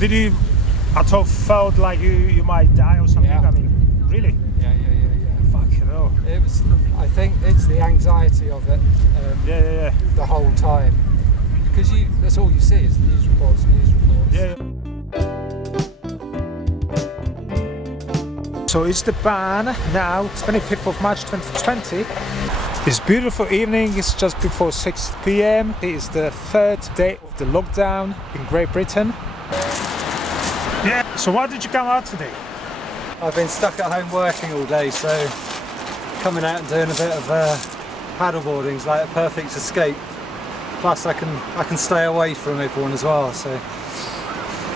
did you at all felt like you might die or something? Yeah. I mean, really? Yeah. Fuck, you know. It was. I think it's the anxiety of it. Yeah. The whole time, because that's all you see is news reports. Yeah. So it's the ban now, 25th of March 2020. It's beautiful evening, it's just before 6 p.m. It is the third day of the lockdown in Great Britain. Yeah, so why did you come out today? I've been stuck at home working all day, so coming out and doing a bit of paddleboarding is like a perfect escape. Plus I can stay away from everyone as well, so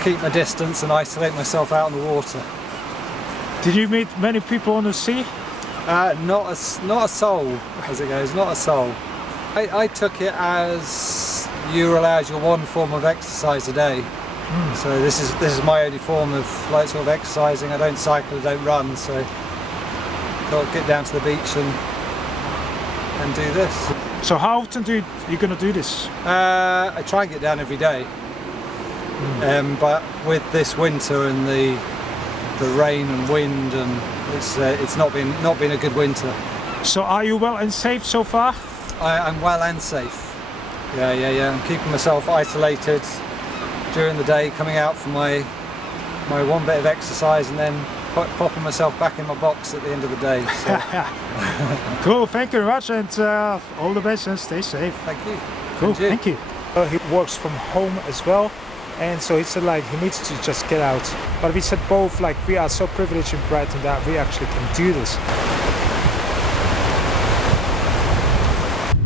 keep my distance and isolate myself out on the water. Did you meet many people on the sea? Not a soul, as it goes, not a soul. I took it as you're allowed your one form of exercise a day. So this is my only form of like sort of exercising. I don't cycle, I don't run, so I thought I'd get down to the beach and do this. So how often are you going to do this? I try and get down every day, but with this winter and the rain and wind, and it's not been a good winter. So are you well and safe so far? I'm well and safe. Yeah. I'm keeping myself isolated during the day, coming out for my one bit of exercise, and then popping myself back in my box at the end of the day. So. Cool, thank you very much, and all the best and stay safe. Thank you. Cool, thank you. He works from home as well, and so he said like he needs to just get out. But we said both like we are so privileged in Brighton that we actually can do this.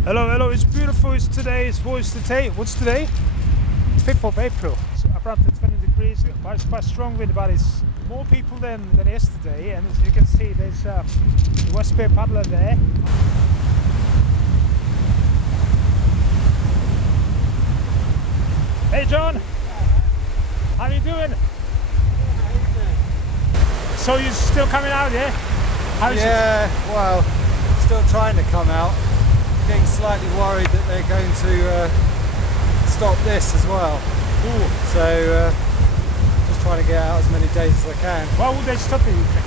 Hello, it's beautiful. It's today. What's today? 5th of April. So around 20 degrees. But it's quite strong wind, but it's more people than yesterday. And as you can see, there's the West Pier paddler there. Hey John, how you doing? So you're still coming out, yeah? How's it? Well, still trying to come out. Getting slightly worried that they're going to stop this as well. Ooh. So just trying to get out as many days as I can. Why would they stop it, you think?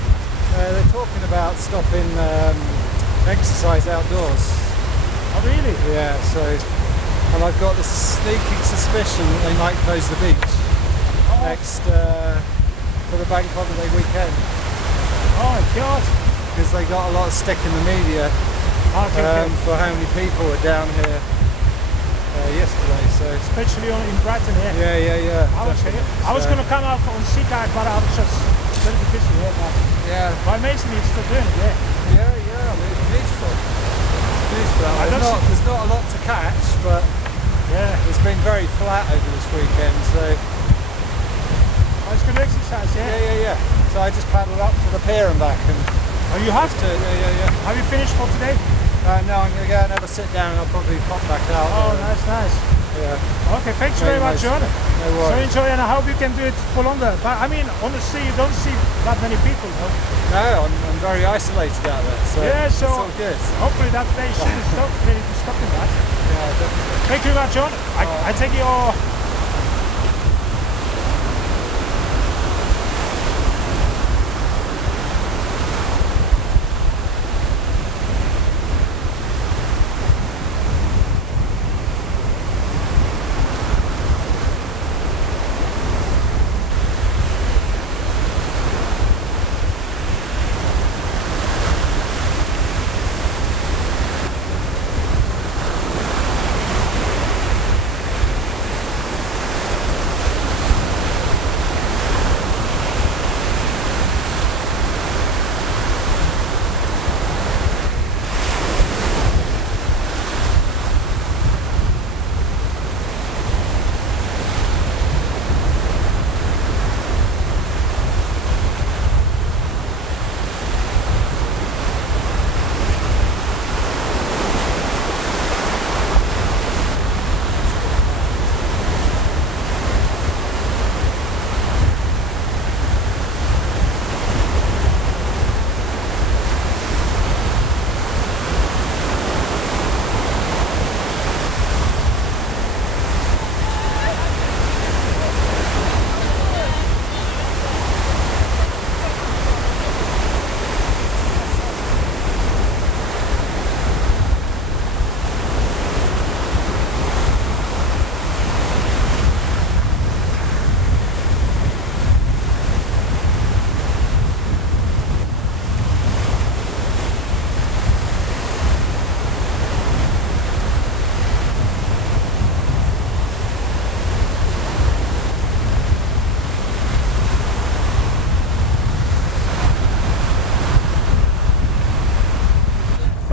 They're talking about stopping exercise outdoors. Oh really? Yeah, so, and I've got this sneaking suspicion that they might close the beach next for the bank holiday weekend. Oh my god! Because they got a lot of stick in the media for how many people were down here yesterday. So especially in Brighton here. Yeah. I was going to come out on sea kayak, but I was just a little bit busy here. But amazingly, it's still doing it. Yeah. I mean, it's beautiful. There's not a lot to catch, but it's been very flat over this weekend. So it's good exercise. Yeah. So I just paddled up to the pier and back. And you have to? Yeah. Have you finished for today? No, I'm going to go and have a sit down and I'll probably pop back out. Oh, nice. Yeah. Okay, thanks very much, John. No worries. So enjoy, and I hope you can do it for longer. But I mean, on the sea, you don't see that many people, no? No, I'm very isolated out there, so it's all good. Hopefully that day should stop, ready to stop in that. Yeah, definitely. Thank you very much, John. I take your...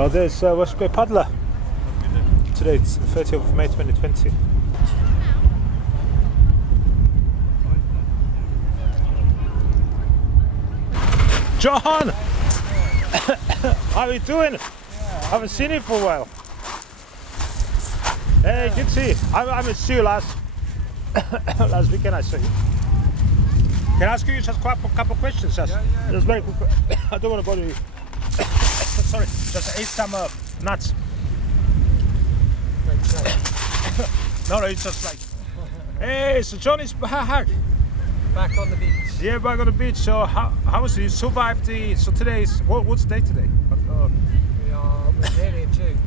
Oh, there's West Bay Paddler. Today it's 30th of May 2020. John! How are you doing? Haven't seen you for a while. Hey, good to see you. I missed you last weekend. I saw you. Can I ask you just a couple of questions? Just very quick. I don't want to bother you. Sorry, just ate some nuts. No, it's just like. Hey, so John is back. Back on the beach. Yeah, back on the beach. So how was it? You survived the. So today is what's the day today? We're nearly in June.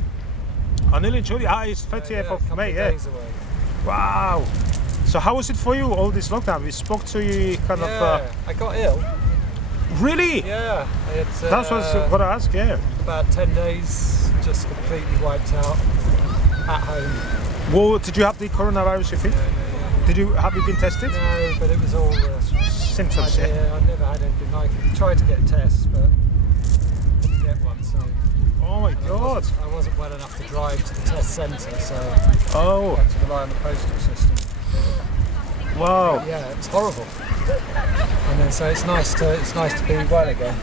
Oh, nearly in June. It's 30th of May. Yeah. Days away. Wow. So how was it for you, all this lockdown? We spoke to you kind of... I got ill. Really? Yeah. That's what I asked, yeah. About 10 days, just completely wiped out at home. Well, did you have the coronavirus, you think? Yeah. Have you been tested? No, but it was all... symptoms, I never had anything like it. Tried to get a test, but didn't get one, so... Oh my God. I wasn't well enough to drive to the test centre, so I had to rely on the postal system. Wow. Yeah, it's horrible. And then so it's nice to be well again.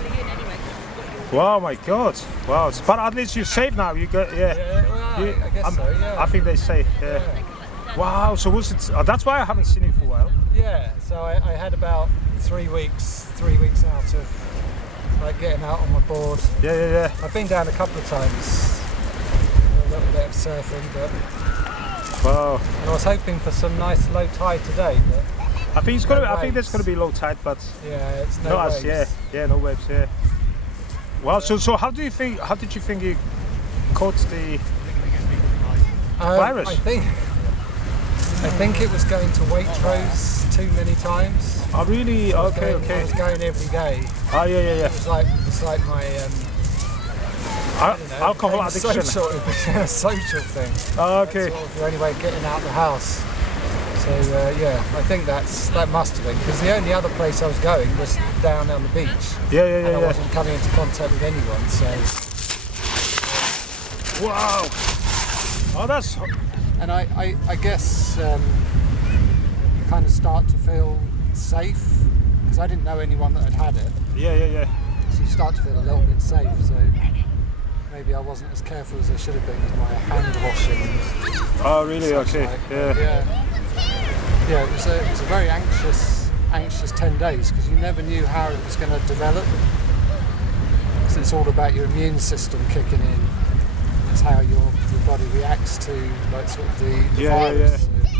Wow, my God. Wow. But at least you're safe now. You got Well, I guess so. Yeah. I think they say. Yeah. Wow. So was it? That's why I haven't seen you for a while. Yeah. So I had about 3 weeks out of like getting out on my board. Yeah. I've been down a couple of times. A little bit of surfing, but. Wow. And I was hoping for some nice low tide today, but I think I think there's gonna be low tide, but yeah, it's no waves. No waves. Yeah. Wow. So how did you think you caught the virus? I think it was going to Waitrose too many times. Oh really? So Okay. I was going every day. Oh yeah. It's like my alcohol addiction. Social thing. Oh, okay. That's sort of the only way of getting out of the house. So I think that must have been, because the only other place I was going was down on the beach. Yeah. I wasn't coming into contact with anyone, so. Wow. Oh, that's. And I guess you kind of start to feel safe, because I didn't know anyone that had it. Yeah. So you start to feel a little bit safe. So. Maybe I wasn't as careful as I should have been with my hand washing. Oh really? Okay. Yeah. It was a very anxious 10 days, because you never knew how it was going to develop. So it's all about your immune system kicking in. It's how your body reacts to like sort of the virus. Yeah.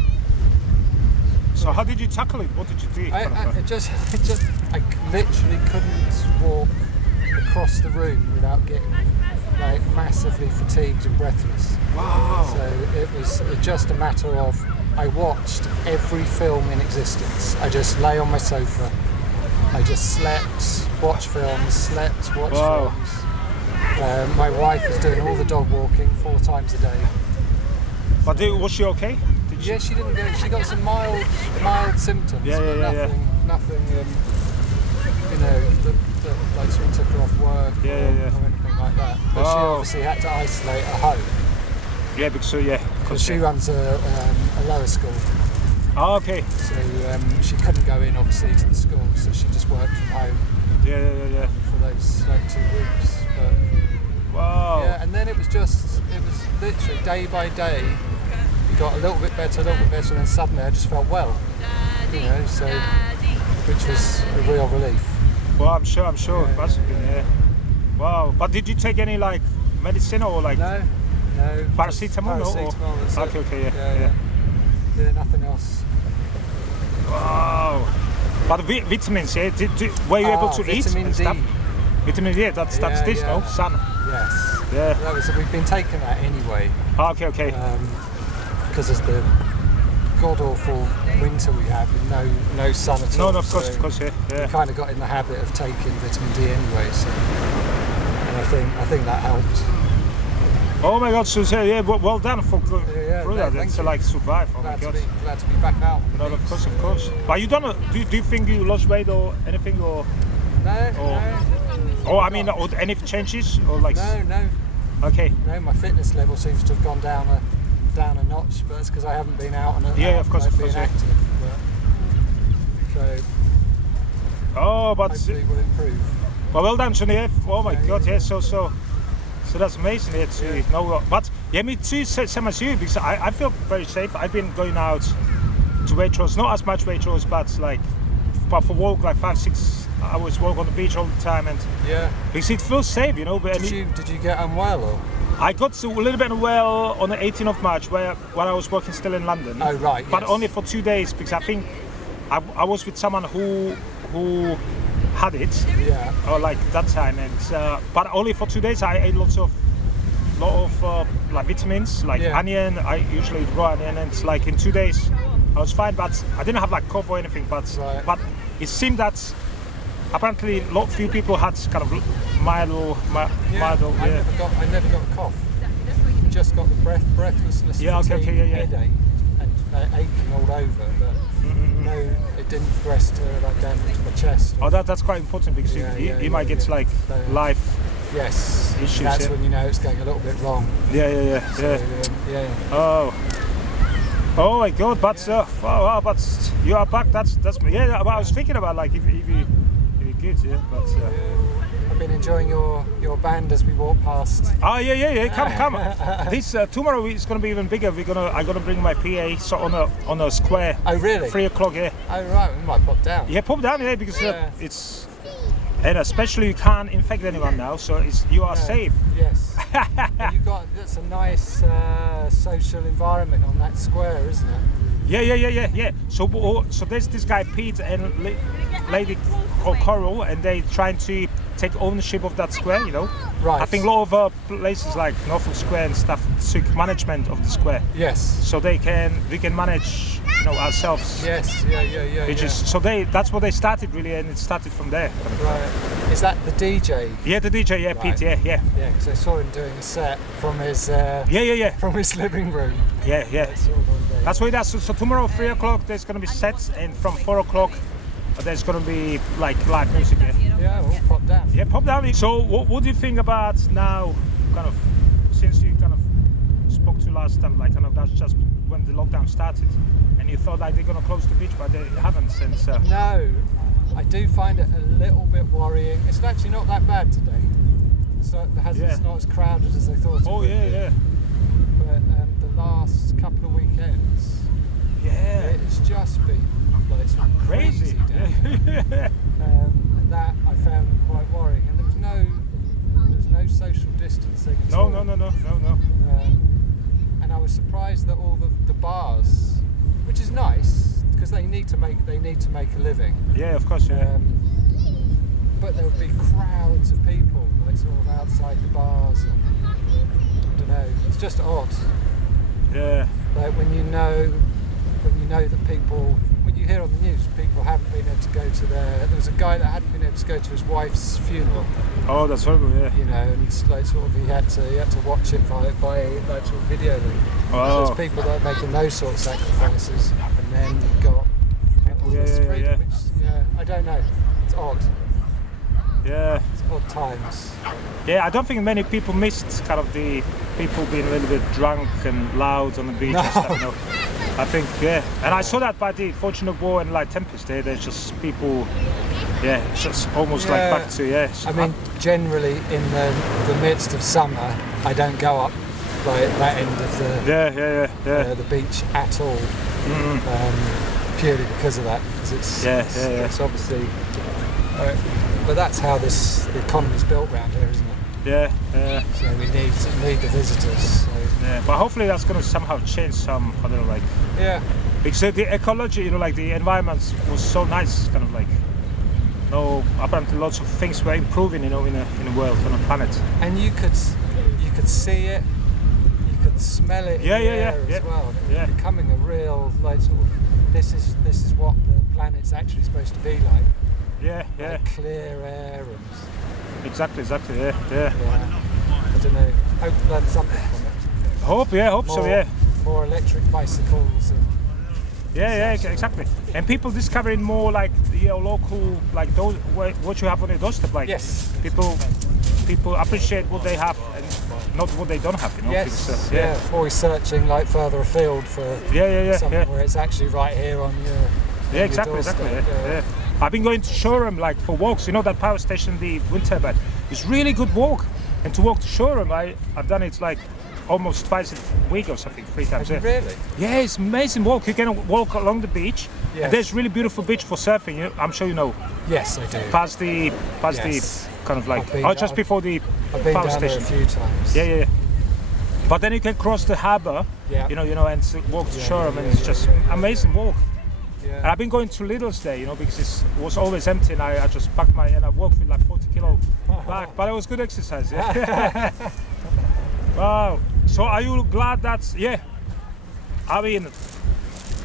So how did you tackle it? What did you do? I literally couldn't walk across the room without getting like massively fatigued and breathless. Wow. So it was just a matter of, I watched every film in existence. I just lay on my sofa. I just slept, watched films, films. My wife was doing all the dog walking 4 times a day. But was she okay? Yeah, she didn't get. She got some mild symptoms. Nothing. That like sort of took her off work or anything like that. But she obviously had to isolate at home. Yeah, because she runs a lower school. Oh, okay. So she couldn't go in obviously to the school, so she just worked from home. Yeah. For those like 2 weeks. But, wow. Yeah, and then it was literally day by day. It got a little bit better, and then suddenly I just felt well. So which was a real relief. Well, I'm sure it must have been, yeah. Wow. But did you take any like medicine or like? No. Paracetamol? Okay, Yeah, nothing else. Wow. But vitamins, yeah. Were you able to eat and stuff? Vitamin D. That's this, no? Sun. Yes. Yeah. We've been taking that anyway. Oh, okay. Because of the god awful winter we had with no sun at all. No, of course, yeah. We kind of got in the habit of taking vitamin D anyway, so and I think that helped. Oh my God! So well done for through that and to like survive. Oh my God! Glad to be back out. No, of course. But you don't know? Do you think you lost weight or anything or? No. Or I mean, or any changes or like? No. Okay. My fitness level seems to have gone down a notch, but it's because I haven't been out and of course, being active. But, oh, but hopefully will improve. well done, Johnny. Oh my God, yeah. So that's amazing here to know. But yeah, me too. Same as you, because I feel very safe. I've been going out to Waitrose, not as much Waitrose, but for walk like 5-6 hours walk on the beach all the time, and because it feels safe, you know. But did you get unwell or? I got a little bit unwell on the 18th of March, when I was working still in London. Oh right. But only for 2 days, because I think I was with someone who had it. Yeah. Or like that time, and but only for 2 days. I ate lot of like vitamins, like onion. I usually eat raw onion, and it's like in 2 days I was fine, but I didn't have like cough or anything. But it seemed that apparently few people had kind of mild. I never got a cough. Just got the breathlessness, fatigue, headache, and aching all over. But no, it didn't progress to like down into my chest. Oh, that's quite important, because you might get like life. Yes, issues. That's when you know it's going a little bit wrong. Oh my God! But but you are back. That's me. Yeah, I was thinking about like if you good. Yeah, but. I've been enjoying your band as we walk past. Oh yeah. Come. This tomorrow is going to be even bigger. I'm gonna bring my PA on a square. Oh really? 3 o'clock. Yeah. Oh right, we might pop down. Yeah, pop down. Yeah, because it's. And especially you can't infect anyone now, so you are safe. Yes. That's a nice social environment on that square, isn't it? Yeah. So there's this guy Pete and lady called Coral, and they trying to take ownership of that square, you know. Right. I think a lot of places like Norfolk Square and stuff took management of the square. Yes. So we can manage, you know, ourselves. Yes. Yeah. So that's what they started really, and it started from there. Right. Is that the DJ? Yeah, the DJ. Yeah, right. Pete. Yeah. Yeah, because I saw him doing a set from his. From his living room. Yeah. That's what he does. So tomorrow 3 o'clock there's gonna be sets, and from 4 o'clock there's gonna be like live music. Yeah, we'll pop down. Yeah, pop down. So what do you think about now? Kind of since you kind of spoke to last time, like kind of that's just when the lockdown started, and you thought like they're gonna close the beach, but they haven't since. No, I do find it a little bit worrying. It's actually not that bad today. It's not as crowded as I thought it would be. Yeah. But the last couple of weekends, it's just been like it's crazy down here. And that I found quite worrying. And there was no social distancing at all. No. And I was surprised that all the bars, which is nice because they need to make a living. Yeah, of course. Yeah. But there would be crowds of people, like sort of outside the bars. And, I don't know. It's just odd. Yeah. Like when you know that people, when you hear on the news, people haven't been able to go to there was a guy that hadn't been able to go to his wife's funeral. Oh, that's horrible. Yeah. You know, and it's like sort of he had to watch it by like sort of video link. Oh. So there's people that are making those sort of sacrifices, and then you've got all this freedom, which I don't know. It's odd. Yeah. It's odd times. Yeah, I don't think many people missed kind of the people being a little bit drunk and loud on the beach and stuff, you know. I think, and I saw that by the Fortunate War and like Tempest Day. There's just people, it's just almost like back to, I mean, generally in the midst of summer, I don't go up like that end of the beach at all, purely because of that. Because it's obviously, but that's how the economy's built around here, isn't it? Yeah. So we need the visitors. So. Yeah, but hopefully that's going to somehow change some, I don't know, like. Yeah. Because the ecology, you know, like the environment was so nice, kind of like. Apparently lots of things were improving, you know, in the world, on the planet. And you could see it, you could smell it as well. It was becoming a real like sort of this is what the planet's actually supposed to be like. Yeah. Like clear air and. Exactly. Yeah. I don't know. Hope to learn something from it. Hope so. More electric bicycles. And exactly. And people discovering more like your local, like those what you have on your doorstep. Like yes. People appreciate what they have and not what they don't have, you know. Yes, Because, yeah. Always searching like further afield for something where it's actually right here on your exactly. Yeah. I've been going to Shoreham like for walks. You know that power station, the winter bed. It's really good walk, and to walk to Shoreham, I've done it like almost twice a week or something, 3 times. Have you really? Yeah, it's amazing walk. You can walk along the beach, Yes. and there's really beautiful beach for surfing. I'm sure you know. Yes, I do. Past the kind of like just before the I've been power down there station. a few times. Yeah. But then you can cross the harbour, Yeah. you know, and walk to Shoreham, and it's just amazing walk. And Yeah. I've been going to Lidl's there, you know, because it was always empty, and I just packed and I walked with like 40 kilo back, but it was good exercise. Yeah. Wow. So are you glad that's I mean,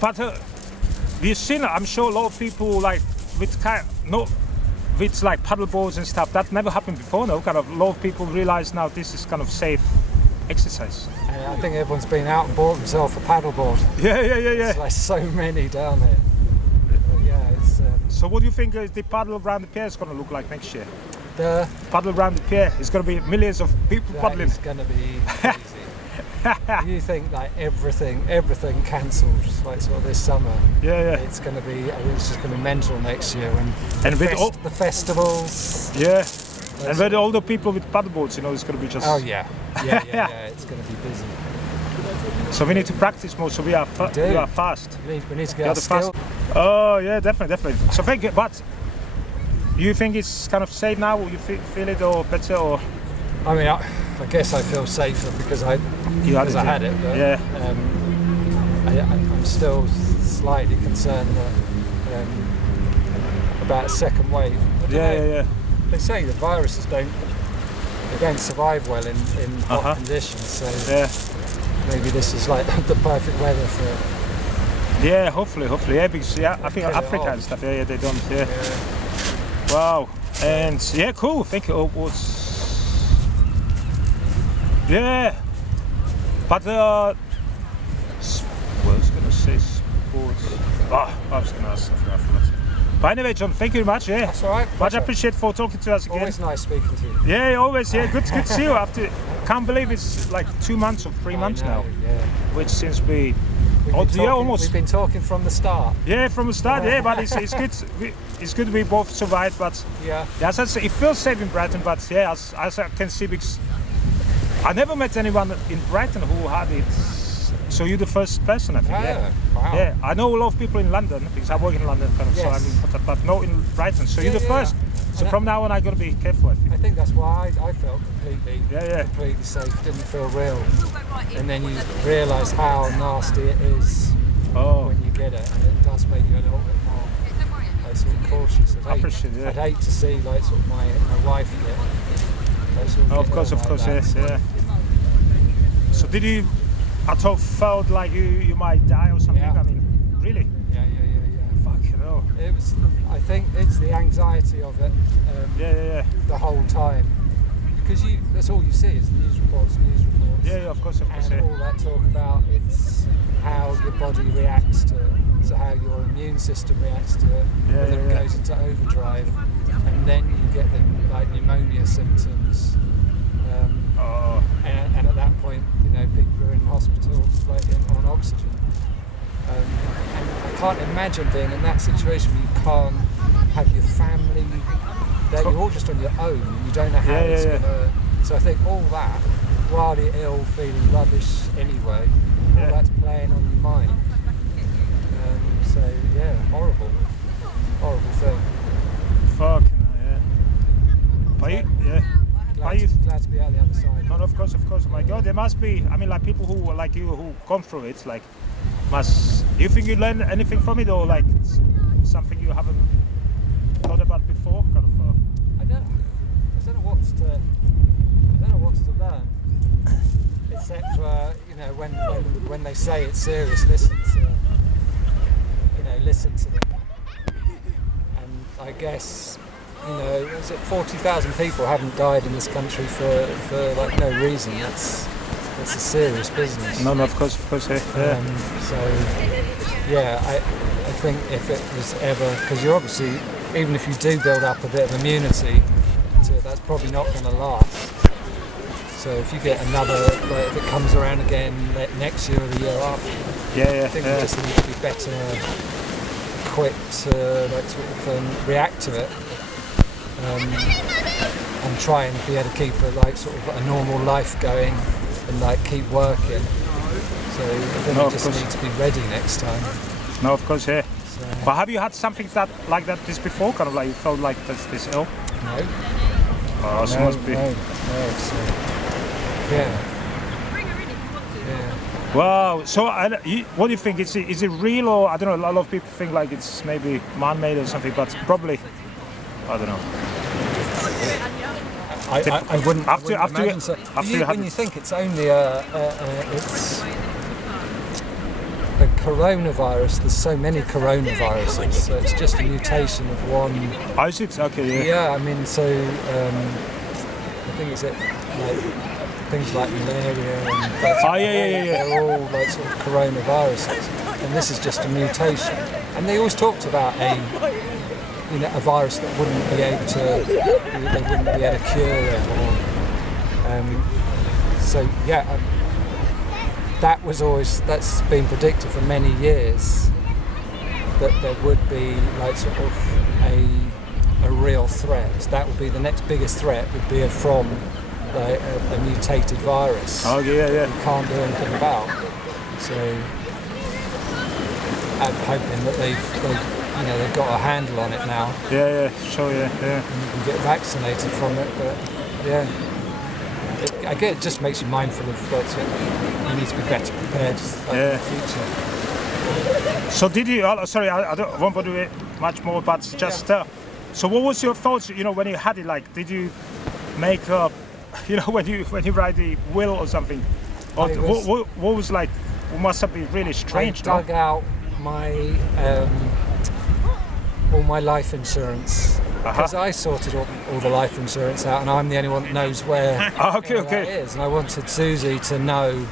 but you've seen, I'm sure a lot of people like with with like paddle boards and stuff, that never happened before, no? Kind of a lot of people realize now this is kind of safe exercise. I think everyone's been out and bought themselves a paddleboard. Yeah. There's like so many down here. It's So what do you think the paddle around the pier is going to look like next year? the Paddle around the pier, it's going to be millions of people paddling. It's going to be crazy. You think like everything cancelled like sort of this summer. Yeah. It's going to be. I think it's just going to be mental next year when And with all, the festivals. yeah, and with all the people with paddleboards, you know, it's going to be just. Oh yeah. It's going to be busy. So we need to practice more. So we are fast. We need to get You're our the skill. fast. Oh yeah, definitely. So thank you. But you think it's kind of safe now? Or you feel it or better or? I mean, I guess I feel safer because I had it. But, Yeah. I'm still slightly concerned that, about a second wave. I don't know. Yeah. They say the viruses don't survive well in hot conditions. So maybe this is like the perfect weather for it. Yeah, hopefully. Yeah, because I think Africa and stuff. Yeah, they don't. Yeah. Wow. And cool. Thank you. Yeah, but I was going to say sports. I was going to ask something I forgot. But anyway, John, thank you very much. Yeah, That's all right. much appreciate for talking to us again. Always nice speaking to you. Yeah, always. Yeah, good to see you. Can't believe it's like 2 months or 3 months now, Yeah. which since we. We've been talking from the start. Yeah, from the start. Yeah, but it's good. It's good we both survived. But as I say, it feels safe in Brighton. But as I can see, because I never met anyone in Brighton who had it. So you're the first person, I think. Wow. Yeah, I know a lot of people in London because I work in London, kind of. Yes. So but not in Brighton. So you're the first. So from now on, I got to be careful. I think. That's why I felt completely safe. Didn't feel real. And then you realise how nasty it is when you get it, and it does make you a little bit more like, sort of cautious. I'd hate to see like sort of my wife get. Like, sort of course, yes, yeah. So did you at all felt like you might die or something? Yeah. I mean, really? Yeah. Fuck, you know. It was. I think it's the anxiety of it. The whole time, because that's all you see is news reports. Yeah, of course. And all that talk about it's how your body reacts to it, so how your immune system reacts to it, whether it goes into overdrive, and then you get the like pneumonia symptoms. And at that point, people are in hospitals like on oxygen. And I can't imagine being in that situation where you can't have your family. That you're all just on your own, and you don't know how it's gonna. So I think all that, while you're ill, feeling rubbish anyway, all that's playing on your mind. Horrible thing. Fucking hell, yeah. Glad to be out the other side. No, of course. My God, there must be. I mean, like people who like you who gone through it, like you think you learn anything from it, or like something you haven't thought about before, kind of. I don't know what's to learn, except for when they say it's serious, listen to them. And I guess. Is it 40,000 people haven't died in this country for like no reason? That's a serious business. No, of course, yeah. I think if it was ever, because you're obviously, even if you do build up a bit of immunity, that's probably not going to last. So if you get another, like, if it comes around again next year or the year after, I think we just need to be better equipped to like sort of react to it, and try and be able to keep a normal life going and like keep working. So I think we just need to be ready next time. No, of course, yeah. So, but have you had something like that this before? Kind of like you felt like this ill? No. Oh, so must be. No. So, yeah. Wow. So, what do you think? Is it real, or I don't know? A lot of people think like it's maybe man-made or something, but probably, I don't know. I wouldn't. Imagine so. When you think it's only it's a coronavirus. There's so many coronaviruses, so it's just a mutation of one. Oh, is it? Okay, yeah. Yeah, I mean, so I think it's like things like malaria and they're all like sort of coronaviruses, and this is just a mutation. And they always talked about a virus that wouldn't be able to cure it, that's been predicted for many years, that there would be like sort of a real threat. That would be the next biggest threat, would be from a mutated virus. Oh yeah. You can't do anything about. So I'm hoping that they've got a handle on it now. Yeah, sure, yeah. And you can get vaccinated from it, but I guess it just makes you mindful of you need to be better prepared for the future. So did you? Sorry, I don't want to do it much more, but just. So what was your thoughts? When you had it, like, did you make up? When you write the will or something, or what was like? It must have been really strange. I dug out my all my life insurance, because I sorted all the life insurance out, and I'm the only one that knows where that is. And I wanted Susie to know,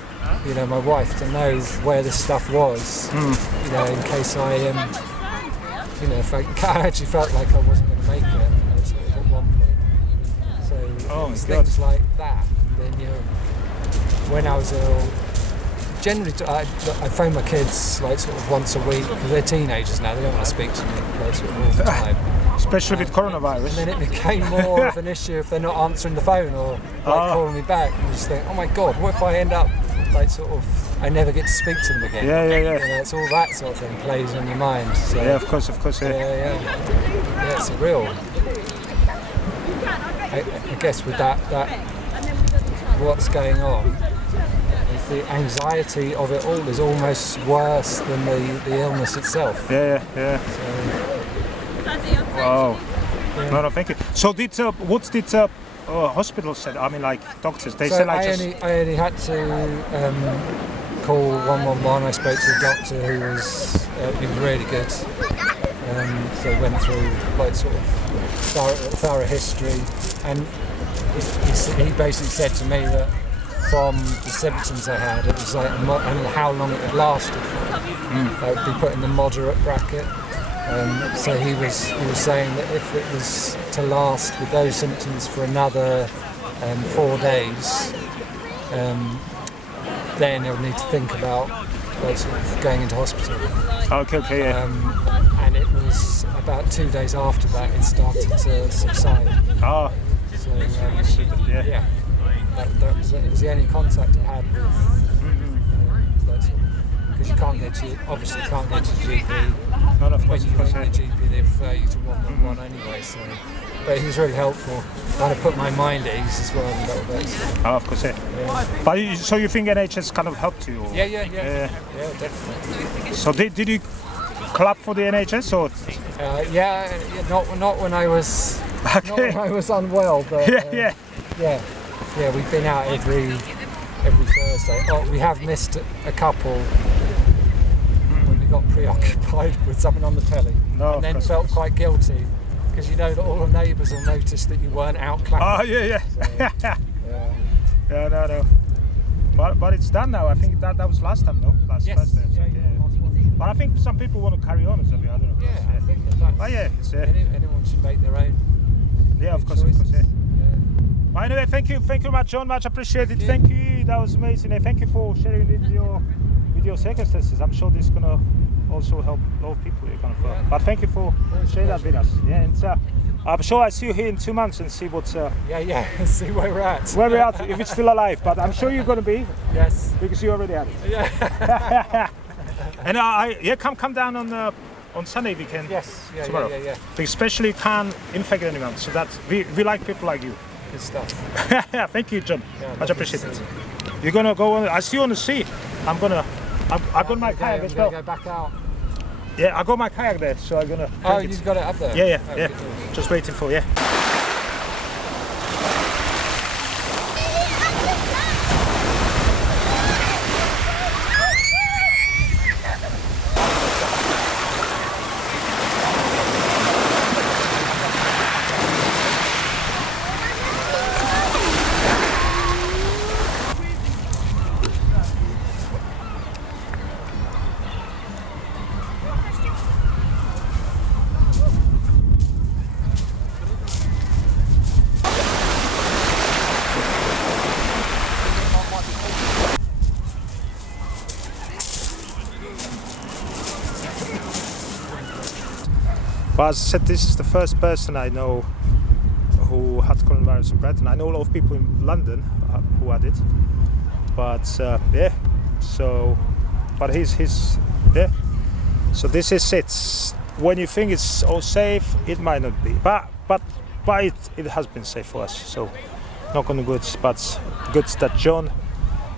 my wife, to know where this stuff was, in case I if I actually felt like I wasn't going to make it sort of at one point. So it was things like that. And then when I was ill, generally I phone my kids like sort of once a week, because they're teenagers now. They don't want to speak to me like sort of all the time. Especially with coronavirus. And then it became more of an issue if they're not answering the phone or calling me back. And you just think, oh my God, what if I end up like sort of I never get to speak to them again? Yeah. It's all that sort of thing plays on your mind. So, yeah, of course, yeah. Yeah, it's real. I guess with that what's going on, the anxiety of it all is almost worse than the illness itself. Yeah. Wow. Yeah. No, thank you. So what did hospital said? I mean, like doctors, they said like I only had to call 111. I spoke to a doctor who was really good. So I went through like sort of thorough history, and he basically said to me that from the symptoms I had, it was like, and how long it had lasted for. I would be put in the moderate bracket. So he was saying that if it was to last with those symptoms for another 4 days, then he'll need to think about like sort of going into hospital. Okay, yeah. And it was about 2 days after that it started to subside. Oh. So it was the only contact I had with because you can't get to GP. Not of course. When you go to the GP, they refer you to 111 anyway. So, but he was really helpful. Kind of put my mind at ease as well a little bit. So. Oh, of course, yeah. But so you think NHS kind of helped you? Or? Yeah, definitely. So did you clap for the NHS or? Not when I was not when I was unwell, but we've been out every Thursday. Oh, we have missed a couple when we got preoccupied with something on the telly, and then felt quite guilty because that all the neighbours will notice that you weren't out clapping. Oh yeah. So, No. But it's done now. I think that was last time, no? Thursday. But I think some people want to carry on or something. I don't know. Yeah, I think that's. Oh yeah, it's anyone should make their own. Yeah, of course, choices. yeah. Well, anyway, thank you very much, John. Much appreciated. Thank you. That was amazing. Thank you for sharing with your circumstances. I'm sure this is gonna also help a lot of people here, kind of. But thank you for sharing that with us. Yeah, and I'm sure I see you here in 2 months and see what's. Yeah. See where we're at. Where we're at, if it's still alive. But I'm sure you're gonna be. Yes. Because you already had it. Yeah. And come down on Sunday weekend. Yes. Yeah. Tomorrow. Yeah. We especially can't infect anyone, so that we like people like you. Good stuff. Thank you, John. Yeah, much appreciated. You're gonna go on. I see you on the sea. I got my kayak as well. Go back out. Yeah, I got my kayak there, so I'm gonna. Oh, you've got it up there. Yeah. Oh, good. Just waiting for you. But as I said, this is the first person I know who had coronavirus in Brighton. I know a lot of people in London who had it, but yeah. So, but he's yeah. So this is it. When you think it's all safe, it might not be, but it has been safe for us. So, knock on the wood. But good that John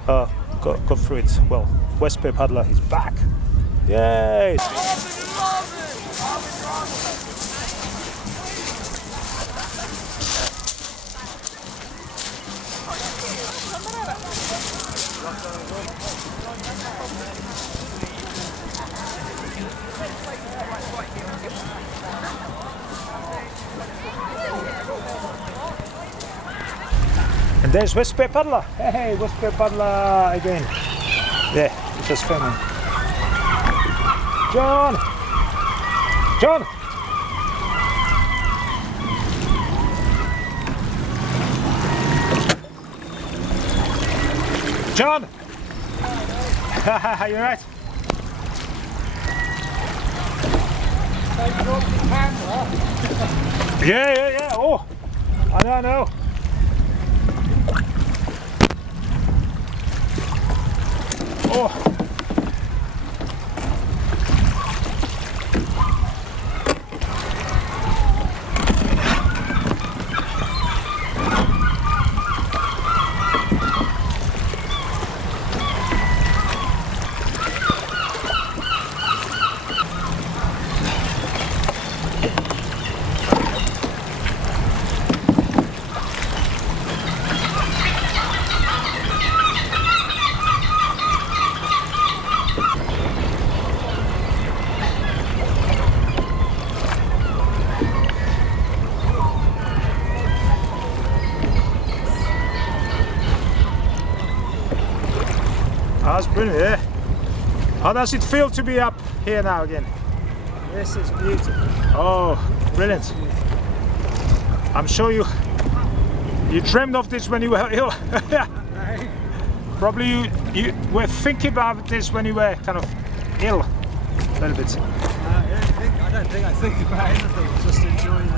got through it well. West Pier paddler, he's back. Yay! And there's West Pier paddler. Hey, West Pier paddler again. Yeah, it's just filming. John! John! You right? Yeah. Oh, I know. Oh. That's brilliant, yeah. How does it feel to be up here now again? This is beautiful. Oh, brilliant. I'm sure you dreamed of this when you were ill. Probably you were thinking about this when you were kind of ill a little bit. I don't think I think about anything, just enjoying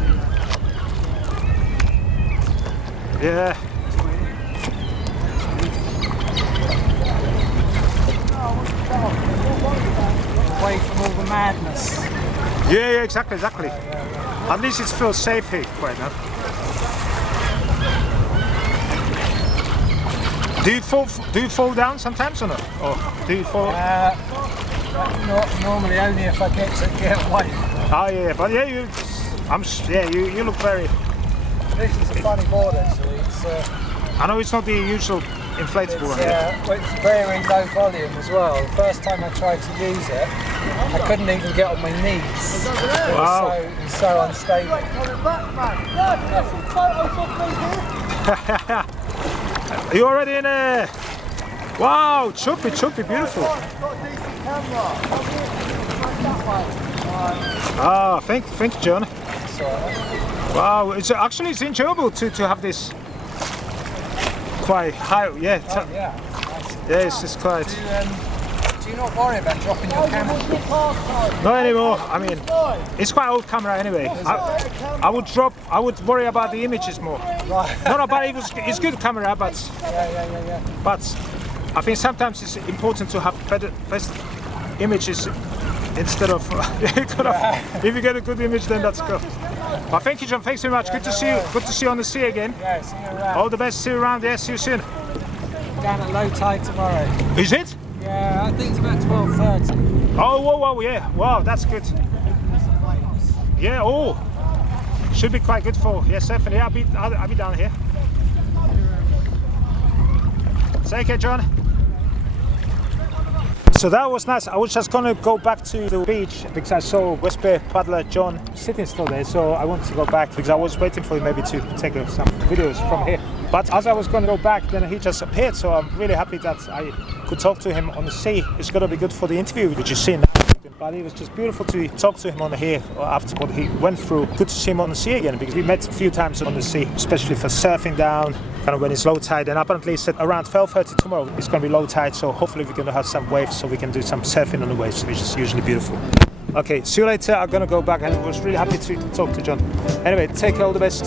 the Yeah. away from all the madness. Yeah, exactly. At least it feels safe here right now. Do you fall down sometimes or not? Or do you fall? Not normally, only if I get away. Oh yeah, but yeah, you look very. This is a funny board actually. I know it's not the usual inflatable one. It's very low volume as well. The first time I tried to use it, I couldn't even get on my knees. Wow. It was so unstable. Are you already in there? Wow, choppy, beautiful. Ah, thank you, John. Wow, it's enjoyable to have this quite high. Yeah. Oh, yeah. Yeah, it's just quite. Do you not worry about dropping your camera? Not anymore. I mean, it's quite old camera anyway. I would worry about the images more. Right. Not about it. It's good camera, but Yeah. but I think sometimes it's important to have best images instead of. If you get a good image, then that's good. Well, thank you, John. Thanks very much. Good to see you. Good to see you on the sea again. Yeah, see you around. All the best. See you around. Yeah, see you soon. Down at low tide tomorrow. Is it? Yeah, I think it's about 12:30. Oh, whoa, yeah. Wow, that's good. Yeah, oh. Should be quite good for, yes, definitely. I'll be down here. Take care, John. So that was nice. I was just gonna go back to the beach because I saw West Pier paddler John sitting still there. So I wanted to go back because I was waiting for him maybe to take some videos from here. But as I was gonna go back, then he just appeared. So I'm really happy that I could talk to him on the sea. It's gonna be good for the interview which you see now. But it was just beautiful to talk to him on here after what he went through. Good to see him on the sea again because we met a few times on the sea, especially for surfing down, kind of when it's low tide. And apparently he said around 12:30 tomorrow it's going to be low tide, so hopefully we're going to have some waves so we can do some surfing on the waves, which is usually beautiful. Okay, see you later. I'm going to go back and I was really happy to talk to John. Anyway, take care, all the best.